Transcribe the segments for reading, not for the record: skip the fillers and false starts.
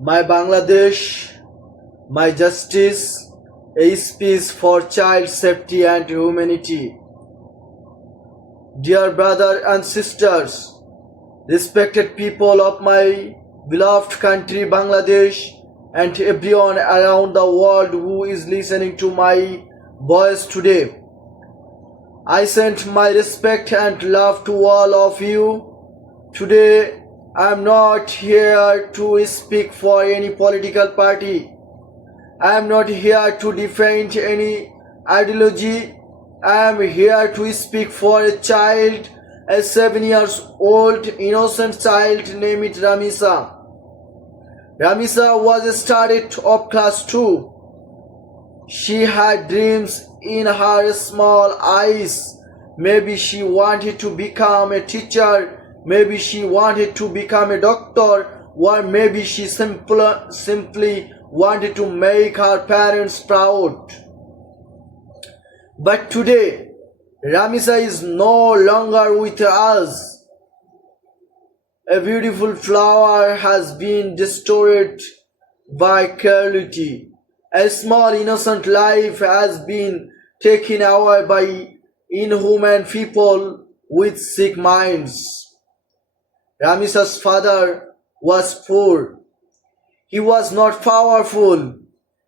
My Bangladesh, my justice, a speech for child safety and humanity. Dear brothers and sisters, respected people of my beloved country Bangladesh and everyone around the world who is listening to my voice today, I send my respect and love to all of you. Today, I am not here to speak for any political party. I am not here to defend any ideology. I am here to speak for a child, a 7 years old innocent child named Ramisa. Ramisa was a student of class 2. She had dreams in her small eyes. Maybe she wanted to become a teacher. Maybe she wanted to become a doctor, or maybe she simply wanted to make her parents proud. But today, Ramisa is no longer with us. A beautiful flower has been destroyed by cruelty. A small innocent life has been taken away by inhuman people with sick minds. Ramisa's father was poor. He was not powerful.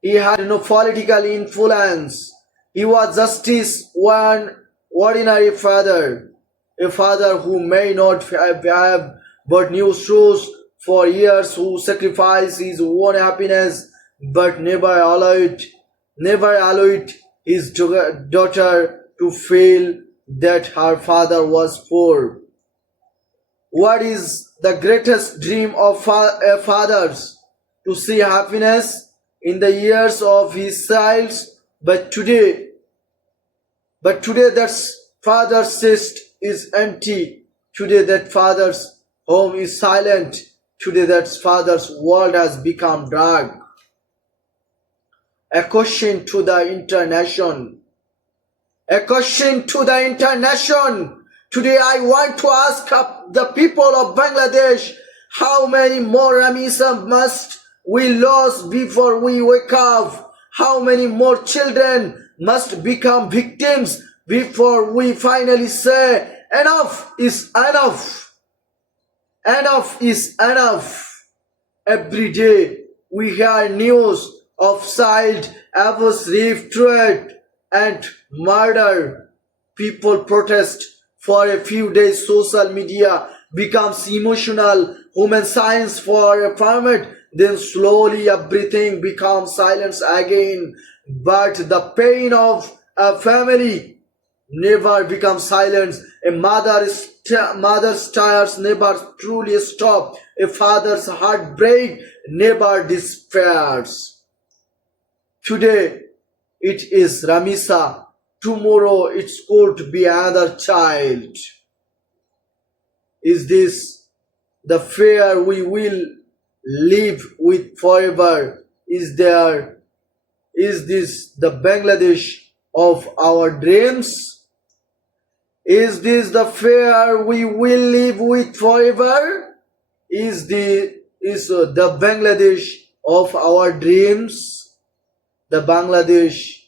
He had no political influence. He was just one ordinary father, a father who may not have bought new shoes for years, who sacrificed his own happiness but never allowed his daughter to feel that her father was poor. What is the greatest dream of a father's? To see happiness in the years of his child, but today that father's chest is empty. Today that father's home is silent. Today that father's world has become dark. A question to the internation. A question to the internation. Today I want to ask the people of Bangladesh, how many more Ramisa must we lose before we wake up? How many more children must become victims before we finally say enough is enough? Enough is enough. Every day we hear news of child abuse, rape, threat and murder. People protest for a few days. Social media becomes emotional. Human science for a moment. Then slowly everything becomes silence again. But the pain of a family never becomes silence. A mother's tears never truly stop. A father's heartbreak never despairs. Today it is Ramisa. Tomorrow it could be another child. Is this the fear we will live with forever? Is this the Bangladesh of our dreams? Is this the fear we will live with forever? Is the Bangladesh of our dreams? The Bangladesh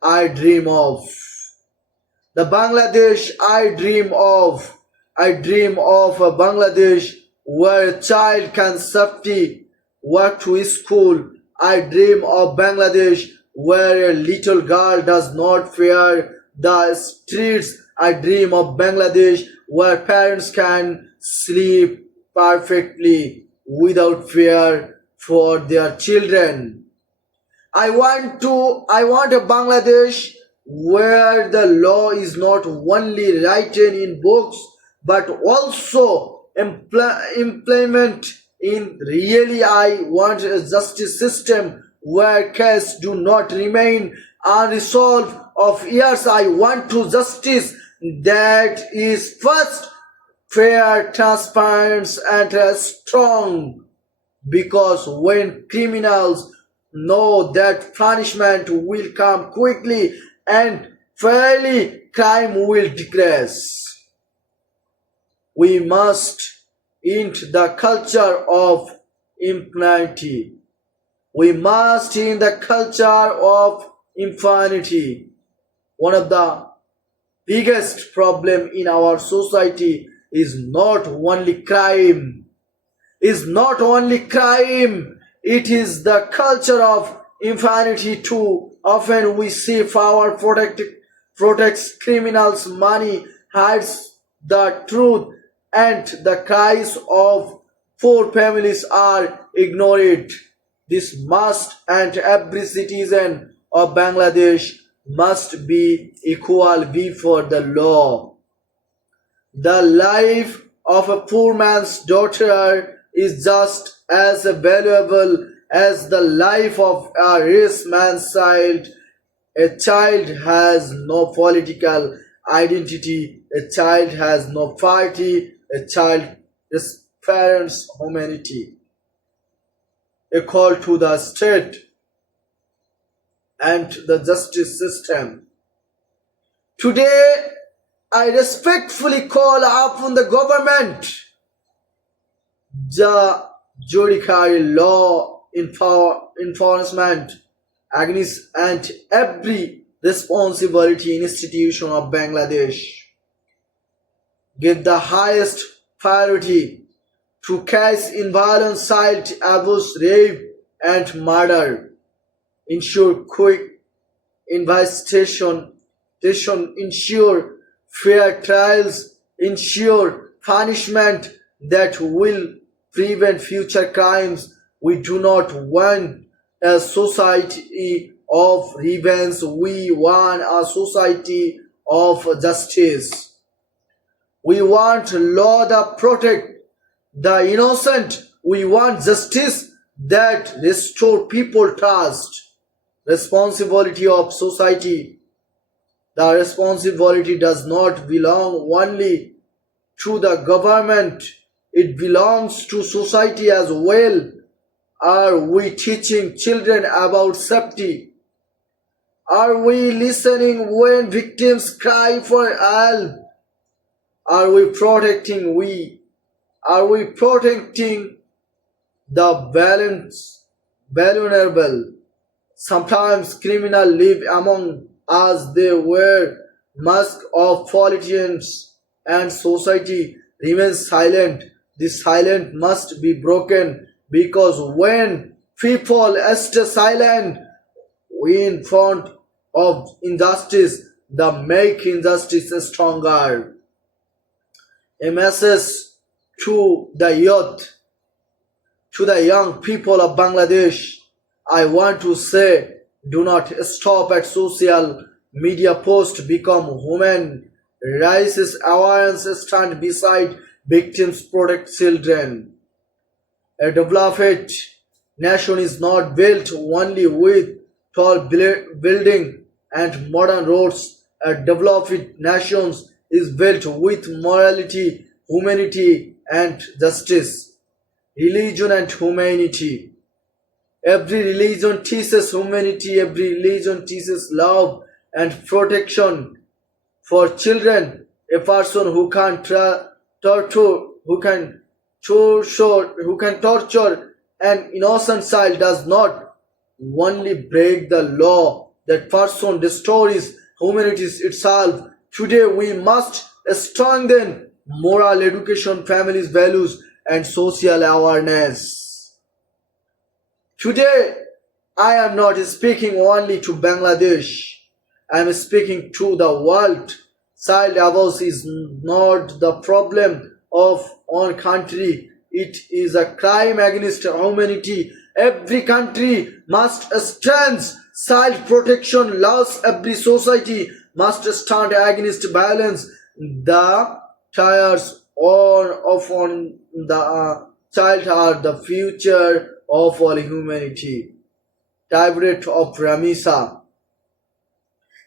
I dream of. The Bangladesh I dream of. I dream of a Bangladesh where a child can safely walk to school. I dream of Bangladesh where a little girl does not fear the streets. I dream of Bangladesh where parents can sleep perfectly without fear for their children. I want a Bangladesh where the law is not only written in books but also implement in really. I want a justice system where cases do not remain unresolved of years. I want to justice that is first fair, transparent and strong, because when criminals know that punishment will come quickly and fairly, crime will decrease. We must end the culture of impunity. We must in the culture of impunity. One of the biggest problem in our society is not only crime, it is the culture of impunity too. Often we see power protects criminals, money hides the truth, and the cries of poor families are ignored. This must, and every citizen of Bangladesh must be equal before the law. The life of a poor man's daughter is just as valuable as the life of a rich man's child. A child has no political identity, a child has no party, a child respects humanity. A call to the state and the justice system. Today, I respectfully call upon the government, the judiciary, law enforcement, against and every responsibility institution of Bangladesh. Give the highest priority to case in violence, child abuse, rape, and murder. Ensure quick investigation, ensure fair trials, ensure punishment that will prevent future crimes. We do not want a society of revenge, we want a society of justice. We want law that protect the innocent. We want justice that restore people trust. Responsibility of society. The responsibility does not belong only to the government, it belongs to society as well. Are we teaching children about safety? Are we listening when victims cry for help? Are we protecting the vulnerable? Sometimes criminals live among us. They wear masks of politicians and society remains silent. This silence must be broken because when people stay silent in front of injustice, they make injustice stronger. A message to the youth, to the young people of Bangladesh, I want to say, do not stop at social media posts. Become human rights awareness, stand beside victims, protect children. A developed nation is not built only with tall buildings and modern roads. A developed nation is built with morality, humanity, and justice. Religion and humanity. Every religion teaches humanity, every religion teaches love and protection for children. A person who can torture an innocent child does not only break the law, that person destroys humanity itself. Today we must strengthen moral education, families, values, and social awareness. Today, I am not speaking only to Bangladesh. I am speaking to the world. Child abuse is not the problem of one country. It is a crime against humanity. Every country must strengthen child protection laws. Every society must stand against violence. The tears on the child are the future of all humanity. Tablet of Ramisa.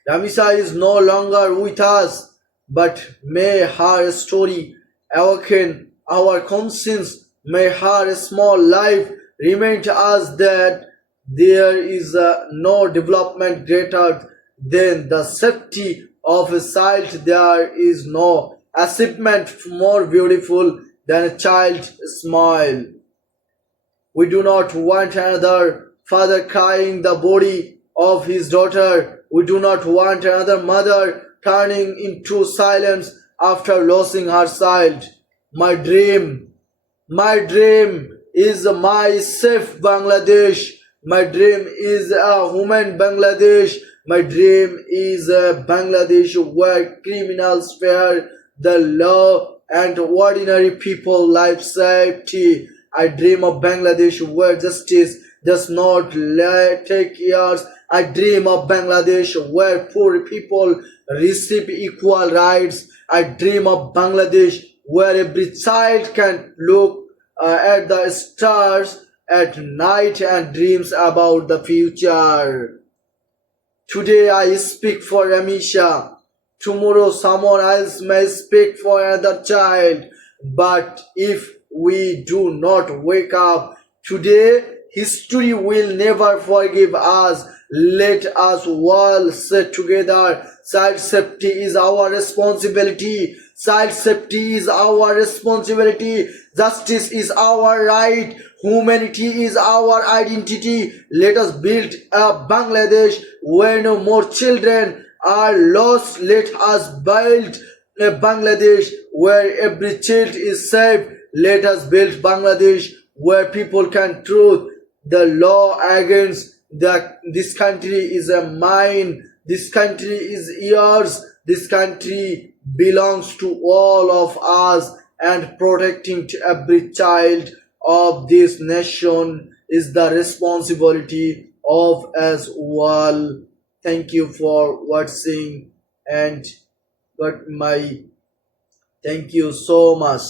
Ramisa is no longer with us, but may her story awaken our conscience. May her small life remind us that there is no development greater than the safety of a child. There is no achievement more beautiful than a child's smile. We do not want another father crying the body of his daughter. We do not want another mother turning into silence after losing her child. My dream is my safe Bangladesh. My dream is a human Bangladesh. My dream is a Bangladesh where criminals fear the law and ordinary people life safety. I dream of Bangladesh where justice does not take years. I dream of Bangladesh where poor people receive equal rights. I dream of Bangladesh where every child can look at the stars at night and dreams about the future. Today I speak for Amisha. Tomorrow someone else may speak for another child. But if we do not wake up today, history will never forgive us. Let us all sit together. Child safety is our responsibility. Child safety is our responsibility. Justice is our right. Humanity is our identity. Let us build a Bangladesh where no more children are lost. Let us build a Bangladesh where every child is safe. Let us build Bangladesh where people can truth the law against this country is a mine. This country is yours. This country belongs to all of us, and protecting every child of this nation is the responsibility of us all. Thank you for watching and got my thank you so much.